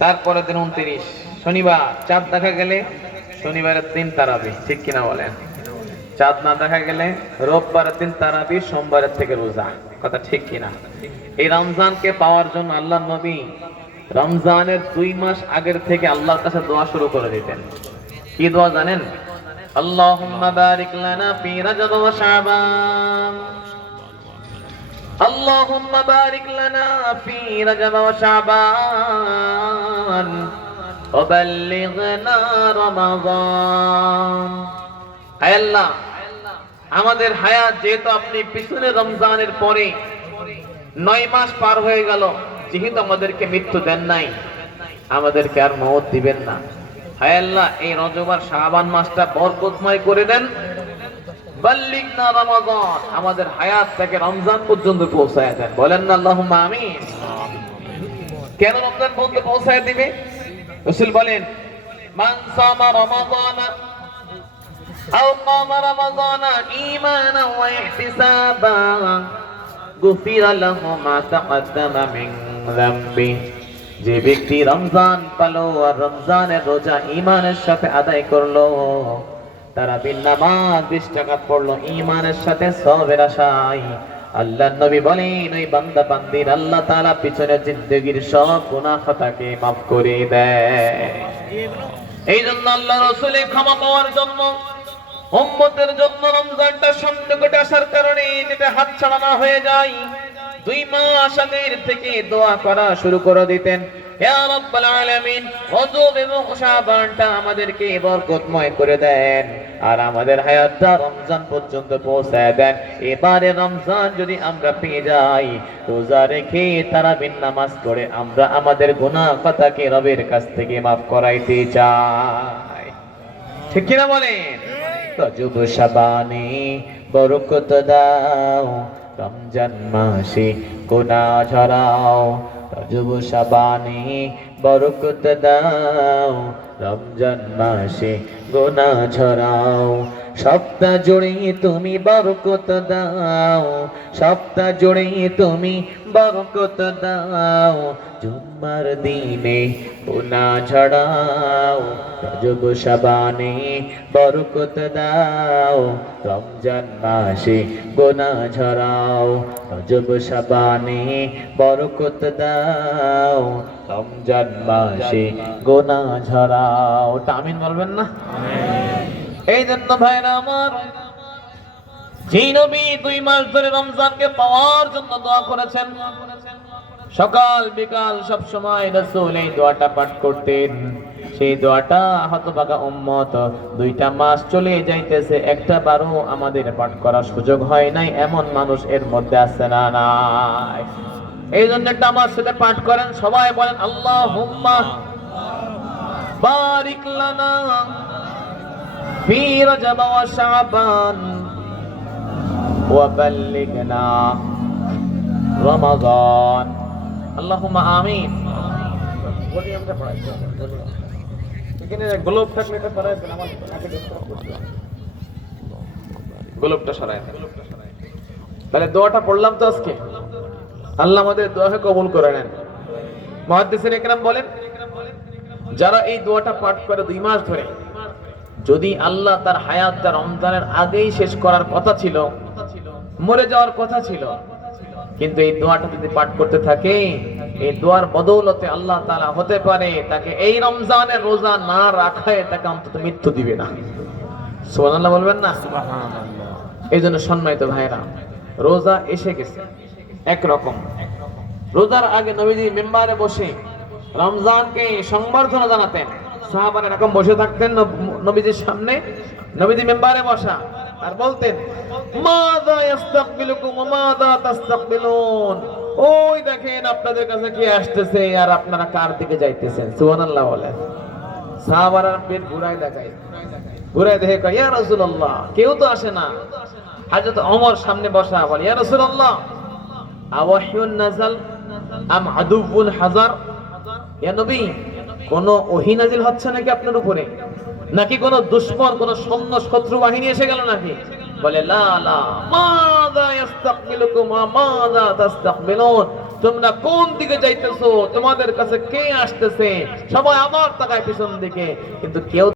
তারপরের দিন উনত্রিশ, শনিবার, চাঁদ দেখা গেলে শনিবারের দিন তারাবি, ঠিক কিনা বলেন? চাঁদ না দেখা গেলে রোববারের দিন তারাবি, সোমবারের থেকে রোজা, কথা ঠিক কিনা? এই রমজানকে পাওয়ার জন্য আল্লাহ নবী রমজানের দুই মাস আগের থেকে আল্লাহর কাছে দোয়া শুরু করে দিতেন। কি দোয়া জানেন? আল্লাহুম্মা বারিক লানা ফি রাজব ওয়া শাবান। আল্লাহুম্মা বারিক লানা ফি রাজব ওয়া শাবান। وشعبان وبلغنا رمضان আয় আল্লাহ আমাদের হায়াত যেহেতু আপনি পিছনে রমজানের পরে নয় মাস পার হয়ে গেল যেহেতু আমাদেরকে মৃত্যু দেন নাই আমাদেরকে আর মত দিবেন না হায় আল্লাহ এই রজবার শাবান মাসটা বরকতময় করে দেন বাল্লিগনা রমাদান আমাদের হায়াত থেকে রমজান পর্যন্ত পৌঁছায় দেন বলেন না আল্লাহুম্মা আমিন কেন রমজান পর্যন্ত পৌঁছায় দিবে? রাসূল বলেন যে ব্যক্তি রমজান পালো আর রমজানের রোজা ইমানের সাথে আদায় করল, তারা নামাজ বিশ টাকা পড়ল ইমানের সাথে সবের আশায়। আল্লাহ নবী বলেন, ওই বান্দা বান্দির আল্লাহ তাআলা পিছনে জিন্দগির সব গুনাহ মাফ করে দেয়। এই জন্য আল্লাহ রসুলের ক্ষমা পাওয়ার জন্য, উম্মতের জন্য রমজানটা সন্নিকটে আসার কারণে যেটা হাত ছাড়ানো হয়ে যায়, দুই মাস আগের থেকে দোয়া করা শুরু করে দিতেন। আমাদেরকে বরকতময় করে দেন আর আমাদের হায়াতটা রমজান পর্যন্ত পৌঁছায় দেন। এবারে রমজান যদি আমরা পেয়ে যাই রোজা রেখে তারাবিন নামাজ পড়ে আমরা আমাদের গুনাহ কথাকে রবের কাছ থেকে মাফ করাইতে চাই। ঠিক কিনা বলেন? রজব শাবানে বরকত দাও রমজান মাসে গুনাহ ঝরাও রজব শাবানে বরকত দাও রমজান মাসে গোনা ঝরাও সপ্তাহ জুড়ে তুমি বরকত দাও, সপ্তাহ জুড়ে তুমি বরকত দাও। জুম্মার দিনে গুনা ঝড়াও, রজব শাবানে বরকত দাও। রমজান মাসে গোনা ঝরাও রজব শাবানে বরকত দাও। রমজান মাসে গোনা ঝরাও টামিন বলবেন না? এই জন্য ভাইরা আমার, যেই নবী দুই মাস ধরে রমজানকে পাওয়ার জন্য দোয়া করেছেন, সকাল বিকাল সব সময় রাসূল এই দোয়াটা পাঠ করতেন। সেই দোয়াটা হতভাগা উম্মত, দুইটা মাস চলে যাইতেছে, একটা বারও আমাদের পাঠ করার সুযোগ হয় নাই, এমন মানুষ এর মধ্যে আছে না নাই। এই জন্য একটা আমার সাথে পাঠ করেন, সবাই বলেন আল্লাহ হুম্মা বারিক লানা। ফি রজব ওয়া শাবান وبلغنا رمضان اللهم آمين এখানে গোলপ থাকলে এটা সরাই দেন আমার নাকে disturb করছে। গোলপটা সরাই দেন তাহলে দোয়াটা পড়লাম তো আজকে আল্লাহ আমাদের দোয়াকে কবুল করে নেন মহাদ্দেশের একরাম বলেন যারা এই দোয়াটা পাঠ করে দুই মাস ধরে যদি আল্লাহ তার হায়াতটা রমজানের আগেই শেষ করার কথা ছিল মরে যাওয়ার কথা ছিল কিন্তু এই দোয়াটা যদি পাঠ করতে থাকে এই দোয়ার বদৌলতে আল্লাহ তাআলা হতে পারে তাকে এই রমজানের রোজা না রাখায় তাকে অন্তত মৃত্যু দিবে না। সুবহানাল্লাহ বলবেন না? এই জন্য সম্মানিত ভাইরা রোজা এসে গেছে একরকম। রোজার আগে নবীজি মেম্বারে বসে রমজানকে সংবর্ধনা জানাতেন। সাহাবারা এরকম বসে থাকতেন নব- নবীজির সামনে, নবীজি মেম্বারে বসা, আর বলতেন মাযা ইস্তাকবিলুকুম মাযা তাস্তাকবিলুন? ওই দেখেন আপনাদের কাছে কি আসতেছে আর আপনারা কার দিকে যাইতেছেন? সুবহানাল্লাহ বলেন। সাহাবারা পেট ঘুরাই দেখায়। ঘুরাই দেখে কয়, ইয়া রাসূলুল্লাহ, কেউ তো আসে না। হযরত ওমর সামনে বসা, বলে, ইয়া রাসূলুল্লাহ আওয়াহিউন নাজাল আম আদুবুল হাজার ইয়া নবী কোন ওহী নাজিল হচ্ছে নাকি আপনার উপরে? নাকি কোনো দুশ্মন, কোনো সৈন্য শত্রু বাহিনী এসে গেল নাকি? বলে, লা লা মাযা ইস্তাকবিলুকুম মাযা তাস্তাকবিলুন তোমরা কোন দিকে যাইতেছো? তোমাদের কাছে কে আসতেছে? সবাই আমার তাকায় পিছন দিকে। কিন্তু কেউ